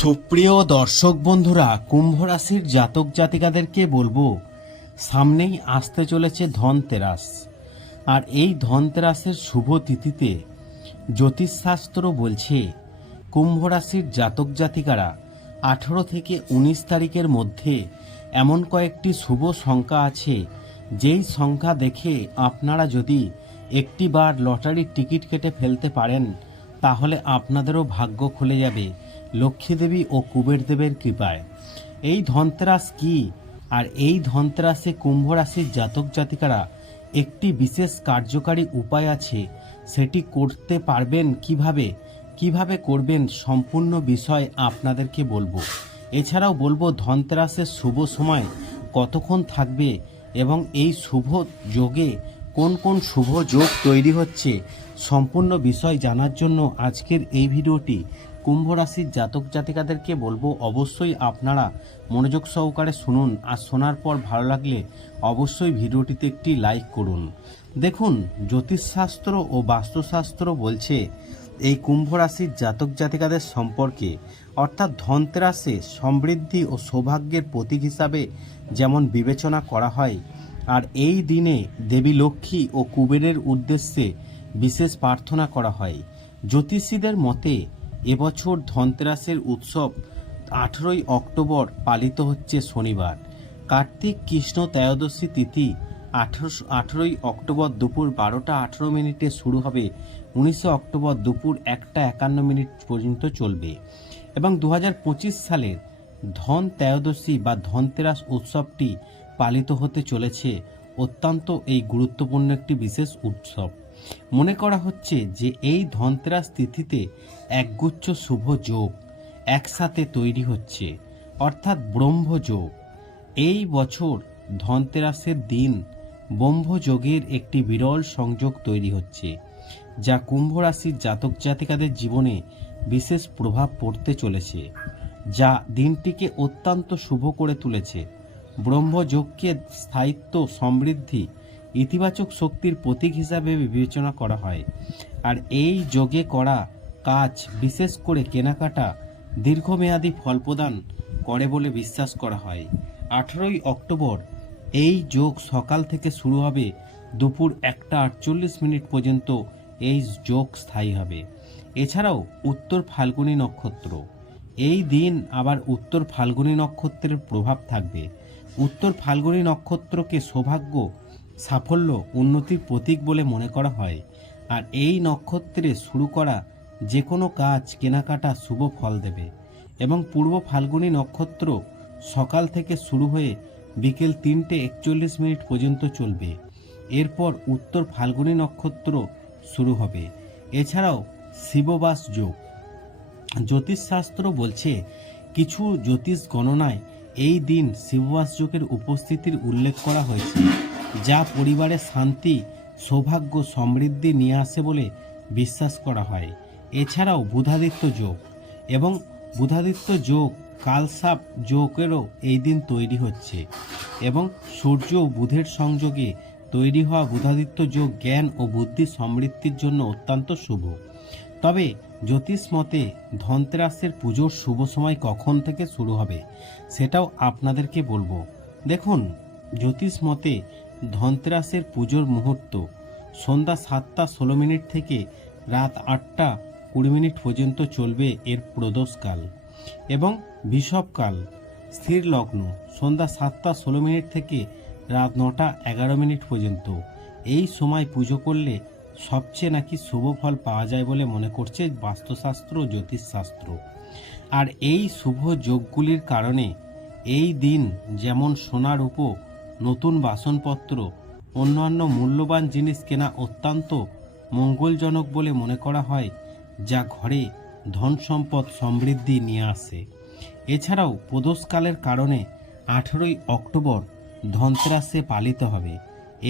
সুপ্রিয় দর্শক বন্ধুরা কুম্ভ রাশির জাতক জাতিকাদেরকে বলব, সামনেই আসতে চলেছে ধনতেরাস। আর এই ধনতেরাসের শুভ তিথিতে জ্যোতিষশাস্ত্র বলছে কুম্ভ রাশির জাতক জাতিকারা আঠেরো থেকে উনিশ তারিখের মধ্যে এমন কয়েকটি শুভ সংখ্যা আছে, যেই সংখ্যা দেখে আপনারা যদি একটি বার লটারির টিকিট কেটে ফেলতে পারেন, তাহলে আপনাদেরও ভাগ্য খুলে যাবে। লক্ষ্মীদেবী ও কুবেরদেবের কৃপায়। এই ধনতেরাস কি? আর এই ধনতেরাসে কুম্ভ রাশির জাতক জাতিকারা একটি বিশেষ কার্যকারী উপায় আছে, সেটি করতে পারবেন কীভাবে? কীভাবে করবেন সম্পূর্ণ বিষয় আপনাদেরকে বলব। এছাড়াও বলব, ধনতেরাসের শুভ সময় কতক্ষণ থাকবে এবং এই শুভ যোগে কোন কোন শুভ যোগ তৈরি হচ্ছে, সম্পূর্ণ বিষয় জানার জন্য আজকের এই ভিডিওটি কুম্ভ রাশির জাতক জাতিকাদেরকে বলব, অবশ্যই আপনারা মনোযোগ সহকারে শুনুন আর শোনার পর ভালো লাগলে অবশ্যই ভিডিওটিতে একটি লাইক করুন। দেখুন, জ্যোতিষশাস্ত্র ও বাস্তুশাস্ত্র বলছে, এই কুম্ভ রাশির জাতক জাতিকাদের সম্পর্কে, অর্থাৎ ধনতেরাসে সমৃদ্ধি ও সৌভাগ্যের প্রতীক হিসাবে যেমন বিবেচনা করা হয়, আর এই দিনে দেবী লক্ষ্মী ও কুবেরের উদ্দেশ্যে বিশেষ প্রার্থনা করা হয়। জ্যোতিষীদের মতে এবছর ধনতেরাসের উৎসব আঠেরোই অক্টোবর পালিত হচ্ছে শনিবার। কার্তিক কৃষ্ণ ত্রয়োদশী তিথি আঠেরোশো, আঠেরোই অক্টোবর দুপুর বারোটা আঠেরো মিনিটে শুরু হবে। উনিশে অক্টোবর দুপুর একটা একান্ন মিনিট পর্যন্ত চলবে। এবং দু হাজার পঁচিশ সালের ধন ত্রয়োদশী বা ধনতেরাস উৎসবটি পালিত হতে চলেছে। অত্যন্ত এই গুরুত্বপূর্ণ একটি বিশেষ উৎসব। মনে করা হচ্ছে যে এই ধনতেরাস তিথিতে একগুচ্ছ শুভ যোগ একসাথে তৈরি হচ্ছে, অর্থাৎ ব্রহ্মযোগ এই বছর ধনতেরাসের দিন ব্রহ্মযোগের একটি বিরল সংযোগ তৈরি হচ্ছে, যা কুম্ভ রাশির জাতক জাতিকাদের জীবনে বিশেষ প্রভাব পড়তে চলেছে, যা দিনটিকে অত্যন্ত শুভ করে তুলেছে। ব্রহ্মযোগকে স্থায়িত্ব সমৃদ্ধি ইতিবাচক শক্তির প্রতীক হিসাবে বিবেচনা করা হয়। আর এই যোগে করা কাজ, বিশেষ করে কেনাকাটা, দীর্ঘমেয়াদী ফল প্রদান করে বলে বিশ্বাস করা হয়। আঠেরোই অক্টোবর এই যোগ সকাল থেকে শুরু হবে, দুপুর একটা আটচল্লিশ মিনিট পর্যন্ত এই যোগ স্থায়ী হবে। এছাড়াও উত্তর ফাল্গুনী নক্ষত্র। এই দিন আবার উত্তর ফাল্গুনী নক্ষত্রের প্রভাব থাকবে। উত্তর ফাল্গুনী নক্ষত্রকে সৌভাগ্য সাফল্য উন্নতির প্রতীক বলে মনে করা হয়। আর এই নক্ষত্রে শুরু করা যে কোনো কাজ কেনাকাটা শুভ ফল দেবে। এবং পূর্ব ফাল্গুনী নক্ষত্র সকাল থেকে শুরু হয়ে বিকেল তিনটে একচল্লিশ মিনিট পর্যন্ত চলবে। এরপর উত্তর ফাল্গুনী নক্ষত্র শুরু হবে। এছাড়াও শিববাস যোগ। জ্যোতিষশাস্ত্র বলছে, কিছু জ্যোতিষ গণনায় এই দিন শিববাস যোগের উপস্থিতির উল্লেখ করা হয়েছে। যা পরিবারে শান্তি, সৌভাগ্য, সমৃদ্ধি নিয়ে আসে বলে বিশ্বাস করা হয়। এছাড়াও বুধাদিত্য যোগ এবং বুধাদিত্য যোগ, কালসাপ যোগেরও এই দিন তৈরি হচ্ছে এবং সূর্য ও বুধের সংযোগে তৈরি হওয়া বুধাদিত্য যোগ জ্ঞান ও বুদ্ধি সমৃদ্ধির জন্য অত্যন্ত শুভ। তবে জ্যোতিষ মতে ধনতেরাসের পুজোর শুভ সময় কখন থেকে শুরু হবে সেটাও আপনাদেরকে বলব। দেখুন, জ্যোতিষ মতে ধনতেরাসের পুজোর মুহূর্ত। সন্ধ্যা সাতটা ষোলো মিনিট থেকে রাত আটটা কুড়ি মিনিট পর্যন্ত চলবে এর প্রদোষকাল এবং বিষবকাল। স্থির লগ্ন, সন্ধ্যা সাতটা ষোলো মিনিট থেকে রাত নটা এগারো মিনিট পর্যন্ত। এই সময় পুজো করলে সবচেয়ে নাকি শুভ ফল পাওয়া যায় বলে মনে করছে বাস্তুশাস্ত্র জ্যোতিষশাস্ত্র। আর এই শুভ যোগগুলির কারণে এই দিন যেমন সোনার উপ নতুন বাসনপত্র, অন্যান্য মূল্যবান জিনিস কেনা অত্যন্ত মঙ্গলজনক বলে মনে করা হয়, যা ঘরে ধন সম্পদ সমৃদ্ধি নিয়ে আসে। এছাড়াও প্রদোষকালের কারণে আঠেরোই অক্টোবর ধনতেরাসে পালিত হবে।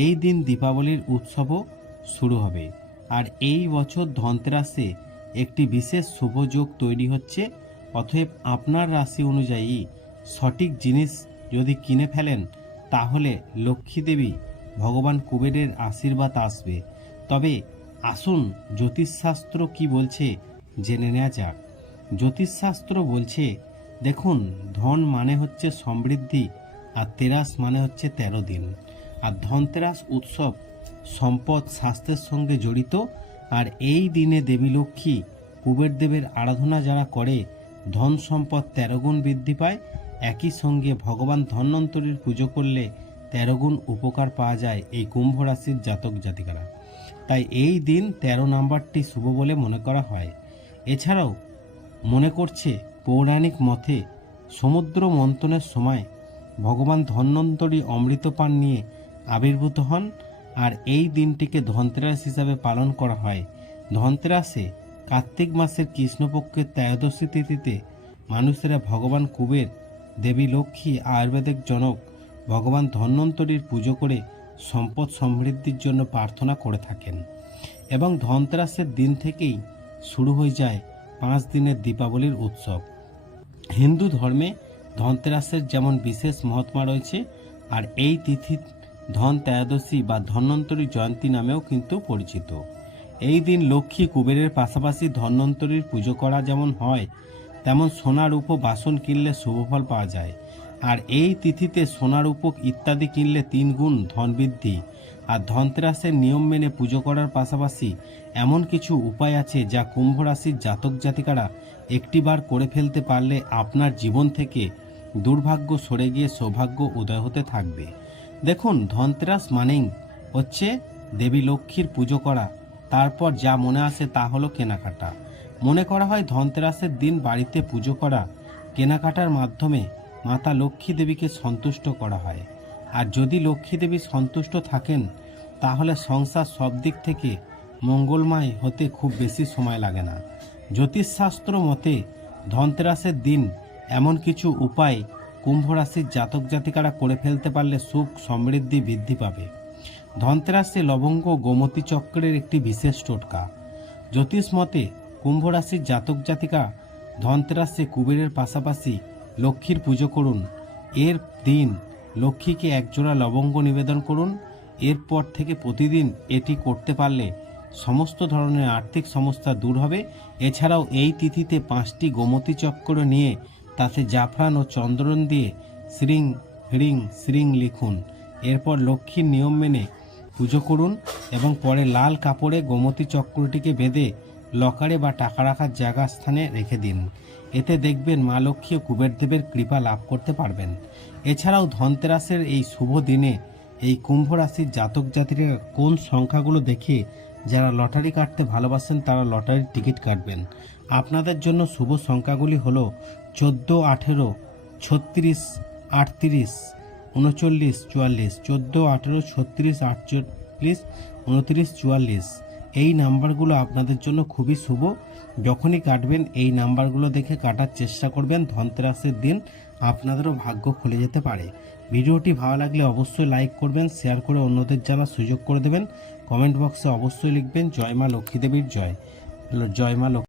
এই দিন দীপাবলির উৎসবও শুরু হবে। আর এই বছর ধনতেরাসে একটি বিশেষ শুভ যোগ তৈরি হচ্ছে। অতএব আপনার রাশি অনুযায়ী সঠিক জিনিস যদি কিনে ফেলেন তাহলে লক্ষ্মী দেবী ভগবান কুবেরের আশীর্বাদ আসবে। তবে আসুন জ্যোতিষশাস্ত্র কি বলছে জেনে নেওয়া যাক। জ্যোতিষশাস্ত্র বলছে, দেখুন, ধন মানে হচ্ছে সমৃদ্ধি আর তেরাস মানে হচ্ছে তেরো দিন। আর ধনতেরাস উৎসব সম্পদ স্বাস্থ্যের সঙ্গে জড়িত আর এই দিনে দেবী লক্ষ্মী কুবের দেবের আরাধনা যারা করে, ধন সম্পদ তেরো গুণ বৃদ্ধি পায় একই সঙ্গে ভগবান ধন্বন্তরীর পুজো করলে তেরো গুণ উপকার পাওয়া যায় এই কুম্ভ রাশির জাতক জাতিকারা। তাই এই দিন তেরো নাম্বারটি শুভ বলে মনে করা হয়। এছাড়াও মনে করছে পৌরাণিক মতে সমুদ্র মন্থনের সময় ভগবান ধন্বন্তরী অমৃতপান নিয়ে আবির্ভূত হন আর এই দিনটিকে ধনতেরাস হিসাবে পালন করা হয়। ধনতেরাসে কার্তিক মাসের কৃষ্ণপক্ষের ত্রয়োদশী তিথিতে মানুষেরা ভগবান কুবের দেবী লক্ষ্মী আয়ুর্বেদিক জনক ভগবান ধন্বন্তরীর পুজো করে সম্পদ সমৃদ্ধির জন্য প্রার্থনা করে থাকেন এবং ধনতেরাসের দিন থেকেই শুরু হয়ে যায় পাঁচ দিনের দীপাবলির উৎসব। হিন্দু ধর্মে ধনতেরাসের যেমন বিশেষ মহাত্মা রয়েছে, আর এই তিথি ধন ত্রয়োদশী বা ধন্বন্তরী জয়ন্তী নামেও কিন্তু পরিচিত। এই দিন লক্ষ্মী কুবেরের পাশাপাশি ধন্বন্তরীর পুজো করা যেমন হয় তেমন সোনার উপ বাসন কিনলে শুভফল পাওয়া যায়। আর এই তিথিতে সোনার উপক ইত্যাদি কিনলে তিন গুণ ধন বৃদ্ধি। আর ধনতেরাসের নিয়ম মেনে পুজো করার পাশাপাশি এমন কিছু উপায় আছে যা কুম্ভ রাশির জাতক জাতিকারা একটিবার করে ফেলতে পারলে আপনার জীবন থেকে দুর্ভাগ্য সরে গিয়ে সৌভাগ্য উদয় হতে থাকবে। দেখুন, ধনতেরাস মানেই হচ্ছে দেবী লক্ষ্মীর পুজো করা। তারপর যা মনে আসে তা হলো কেনাকাটা। মনে করা হয় ধনতেরাসের দিন বাড়িতে পুজো করা, কেনাকাটার মাধ্যমে মাতা লক্ষ্মী দেবীকে সন্তুষ্ট করা হয়। আর যদি লক্ষ্মী দেবী সন্তুষ্ট থাকেন, তাহলে সংসার সব দিক থেকে মঙ্গলময় হতে খুব বেশি সময় লাগে না। জ্যোতিষশাস্ত্র মতে, ধনতেরাসের দিন এমন কিছু উপায় কুম্ভ রাশির জাতক জাতিকারা করে ফেলতে পারলে সুখ সমৃদ্ধি বৃদ্ধি পাবে। ধনতেরাসে লবঙ্গ গোমতী চক্রের একটি বিশেষ টোটকা। জ্যোতিষ মতে কুম্ভ রাশির জাতক জাতিকা ধনতেরাসে কুবেরের পাশাপাশি লক্ষ্মীর পুজো করুন। এর দিন লক্ষ্মীকে একজোড়া লবঙ্গ নিবেদন করুন। এরপর থেকে প্রতিদিন এটি করতে পারলে সমস্ত ধরনের আর্থিক সমস্যা দূর হবে। এছাড়াও এই তিথিতে পাঁচটি গোমতী চক্র নিয়ে তাতে জাফরান ও চন্দ্রন দিয়ে শ্রিং, হ্রিং, শ্রিং লিখুন। এরপর লক্ষ্মীর নিয়ম মেনে পুজো করুন এবং পরে লাল কাপড়ে গোমতী চক্রটিকে বেঁধে লকারে বা টাকা রাখার জায়গা স্থানে রেখে দিন। এতে দেখবেন মা লক্ষ্মী ও কুবেরদেবের কৃপা লাভ করতে পারবেন। এছাড়াও ধনতেরাসের এই শুভ দিনে এই কুম্ভ রাশির জাতক জাতিরা কোন সংখ্যাগুলো দেখে যারা লটারি কাটতে ভালোবাসেন তারা লটারির টিকিট কাটবেন। আপনাদের জন্য শুভ সংখ্যাগুলি হল চোদ্দ, আঠেরো, ছত্রিশ, আটত্রিশ, উনচল্লিশ, চুয়াল্লিশ, চোদ্দ, আঠেরো, ছত্রিশ, আটচল্লিশ, উনত্রিশ, চুয়াল্লিশ। এই নাম্বারগুলো আপনাদের জন্য খুবই শুভ। যখনই কাটবেন, এই নাম্বারগুলো দেখে কাটার চেষ্টা করবেন, ধনতেরাসের দিন আপনাদেরও ভাগ্য খুলে যেতে পারে। ভিডিওটি ভালো লাগলে অবশ্যই লাইক করবেন, শেয়ার করে অন্যদের জানার সুযোগ করে দেবেন। কমেন্ট বক্সে অবশ্যই লিখবেন, জয় মা লক্ষ্মী দেবীর জয়। জয় মা লক্ষ্মী